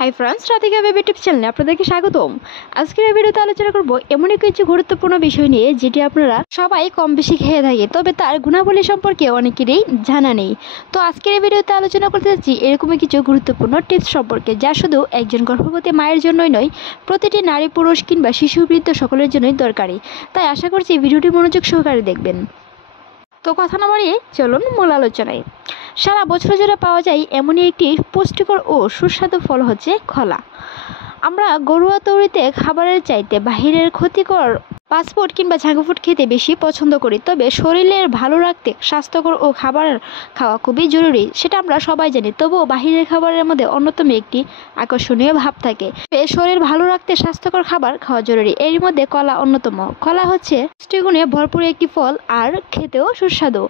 Hi friends, Radhika baby YouTube চ্যানেলে আপনাদেরকে স্বাগতম। আজকের এই ভিডিওতে আলোচনা করব এমনই কিছু গুরুত্বপূর্ণ বিষয় নিয়ে যেটি আপনারা সবাই কম বেশি খেয়ে থাকে, তবে তার গুণাবলী সম্পর্কে অনেকেরই জানা নেই। তো আজকের এই ভিডিওতে আলোচনা করতে যাচ্ছি এরকমই কিছু গুরুত্বপূর্ণ টিপস সম্পর্কে, যা শুধু একজন গর্ভবতী মায়ের জন্যই নয়, প্রতিটি নারী, পুরুষ কিংবা শিশু, বৃদ্ধ সকলের জন্যই দরকারি। তাই আশা করছি ভিডিওটি মনোযোগ সহকারে দেখবেন। তো কথা না বাড়িয়ে চলুন মূল আলোচনায়। সারা বছর জুড়ে পাওয়া যায় এমনই একটি পুষ্টিকর ও সুস্বাদু ফল হচ্ছে কলা। আমরা ঘরোয়া তৈরিতে খাবারের চাইতে বাহিরের ক্ষতিকর ফাস্টফুড কিংবা জাঙ্ক ফুড খেতে বেশি পছন্দ করি, তবে শরীরের ভালো রাখতে স্বাস্থ্যকর ও খাবার খাওয়া খুবই জরুরি, সেটা আমরা সবাই জানি। তবুও বাহিরের খাবারের মধ্যে অন্যতম একটি আকর্ষণীয় ভাব থাকে। শরীর ভালো রাখতে স্বাস্থ্যকর খাবার খাওয়া জরুরি, এর মধ্যে কলা অন্যতম। কলা হচ্ছে পুষ্টিগুণে ভরপুর একটি ফল আর খেতেও সুস্বাদু।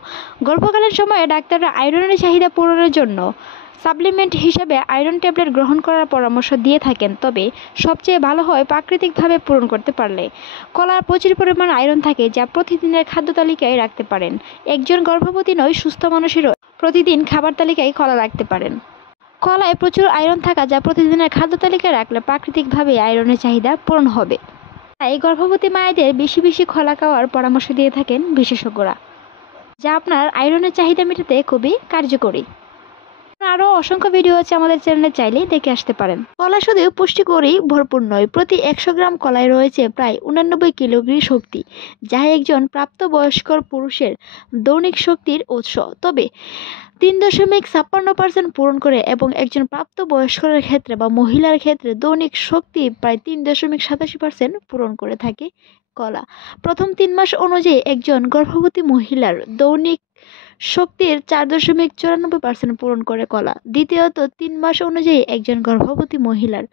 গর্ভকালীন সময়ে ডাক্তাররা আয়রনের চাহিদা পূরণের জন্য সাপ্লিমেন্ট হিসেবে আয়রন ট্যাবলেট গ্রহণ করার পরামর্শ দিয়ে থাকেন, তবে সবচেয়ে ভালো হয় প্রাকৃতিকভাবে পূরণ করতে পারলে। কলার প্রচুর পরিমাণ আয়রন থাকে, যা প্রতিদিনের খাদ্য তালিকায় রাখতে পারেন। একজন গর্ভবতী নয়, সুস্থ মানুষেরও প্রতিদিন খাবার তালিকায় কলা রাখতে পারেন। কলায় প্রচুর আয়রন থাকা যা প্রতিদিনের খাদ্য তালিকায় রাখলে প্রাকৃতিকভাবে আয়রনের চাহিদা পূরণ হবে। তাই গর্ভবতী মায়েদের বেশি বেশি কলা খাওয়ার পরামর্শ দিয়ে থাকেন বিশেষজ্ঞরা, যা আপনার আয়রনের চাহিদা মেটাতে খুবই কার্যকরী। আরও অসংখ্য ভিডিও আছে আমাদের চ্যানেলে, চাইলেই দেখে আসতে পারেন। কলা শুধু পুষ্টিকরই ভরপুর নয়, প্রতি 100 গ্রাম কলায় রয়েছে প্রায় 89 কিলোগ্রাম শক্তি, যা একজন প্রাপ্তবয়স্ক পুরুষের দৈনিক শক্তির উৎস। তবে 3.56% পূরণ করে, এবং একজন প্রাপ্তবয়স্কের ক্ষেত্রে বা মহিলার ক্ষেত্রে দৈনিক শক্তি প্রায় 3.87% পূরণ করে থাকে কলা। প্রথম 3 মাস অনুযায়ী একজন গর্ভবতী মহিলার দৈনিক শক্তির 4.94% পূরণ করে কলা। দ্বিতীয়ত 3 মাস অনুযায়ী একজন গর্ভবতী মহিলার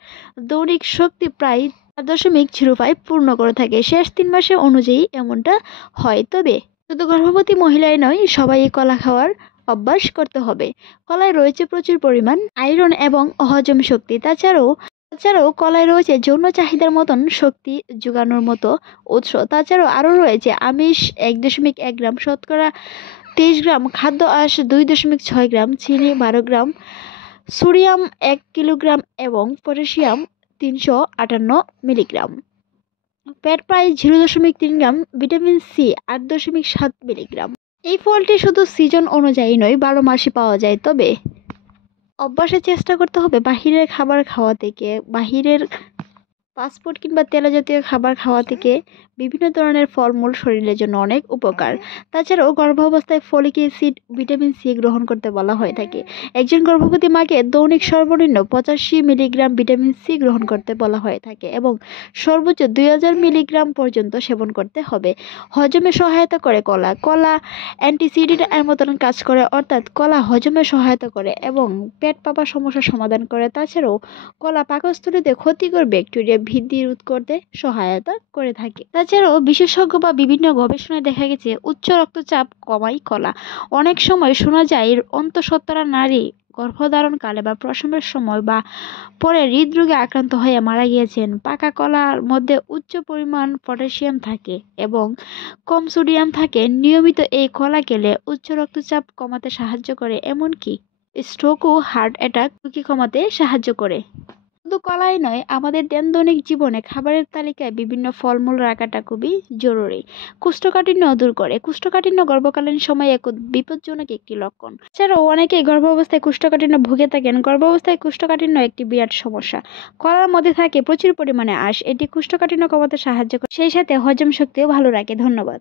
দৈনিক শক্তি প্রায় 4.05 পূর্ণ করে থাকে। শেষ 3 মাসে অনুযায়ী এমনটা হয়। তবে শুধু গর্ভবতী মহিলাই নয়, সবাই কলা খাওয়ার অভ্যাস করতে হবে। কলায় রয়েছে প্রচুর পরিমাণ আয়রন এবং হজম শক্তি। তাছাড়াও কলায় রয়েছে যৌন চাহিদার মতন শক্তি যোগানোর মতো উৎস। তাছাড়াও আরও রয়েছে আমিষ 1.1 গ্রাম, শতকরা 23 গ্রাম, খাদ্য আঁশ 2.6 গ্রাম, চিনি 12 গ্রাম, সোডিয়াম 1 কিলোগ্রাম এবং পটাশিয়াম 358 মিলিগ্রাম। ফ্যাট প্রায় 0.3 গ্রাম, ভিটামিন সি 8.7 মিলিগ্রাম। এই ফলটি শুধু সিজন অনুযায়ী নয়, 12 মাসই পাওয়া যায়। তবে অভ্যাসে চেষ্টা করতে হবে বাহিরের খাবার খাওয়া থেকে, বাহিরের ফাস্টফুড কিংবা তেল জাতীয় খাবার খাওয়া থেকে। বিভিন্ন ধরনের ফলমূল শরীরের জন্য অনেক উপকার। তাছাড়াও গর্ভাবস্থায় ফলিক অ্যাসিড, ভিটামিন সি গ্রহণ করতে বলা হয়ে থাকে। একজন গর্ভবতী মাকে দৈনিক সর্বনিম্ন 85 মিলিগ্রাম ভিটামিন সি গ্রহণ করতে বলা হয়ে থাকে, এবং সর্বোচ্চ 2000 মিলিগ্রাম পর্যন্ত সেবন করতে হবে। হজমে সহায়তা করে কলা। কলা অ্যান্টিসিডিড এর মতন কাজ করে, অর্থাৎ কলা হজমে সহায়তা করে এবং পেট পাবার সমস্যার সমাধান করে। তাছাড়াও কলা পাকস্থলীতে ক্ষতিকর ব্যাকটেরিয়া বৃদ্ধি রোধ করতে সহায়তা করে থাকে। তাছাড়াও বিশেষজ্ঞ বা বিভিন্ন গবেষণায় দেখা গেছে উচ্চ রক্তচাপ কমায় কলা। অনেক সময় শোনা যায় অন্তঃসত্ত্বা নারী গর্ভধারণকালে বা প্রসবের সময় বা পরে হৃদরোগে আক্রান্ত হয়ে মারা গিয়েছেন। পাকা কলার মধ্যে উচ্চ পরিমাণ পটাশিয়াম থাকে এবং কম সোডিয়াম থাকে। নিয়মিত এই কলা খেলে উচ্চ রক্তচাপ কমাতে সাহায্য করে, এমনকি স্ট্রোক ও হার্ট অ্যাটাক ঝুঁকি কমাতে সাহায্য করে। শুধু কলাই নয়, আমাদের দৈনিক জীবনে খাবারের তালিকায় বিভিন্ন ফলমূল রাখাটা খুবই জরুরি। কোষ্ঠকাঠিন্য দূর করে। কোষ্ঠকাঠিন্য গর্ভকালীন সময়ে এক বিপজ্জনক একটি লক্ষণ। এছাড়াও অনেকেই গর্ভাবস্থায় কোষ্ঠকাঠিন্য ভুগে থাকেন। গর্ভাবস্থায় কোষ্ঠকাঠিন্য একটি বিরাট সমস্যা। কলার মধ্যে থাকে প্রচুর পরিমাণে আঁশ, এটি কোষ্ঠকাঠিন্য কমাতে সাহায্য করে, সেই সাথে হজম শক্তিও ভালো রাখে। ধন্যবাদ।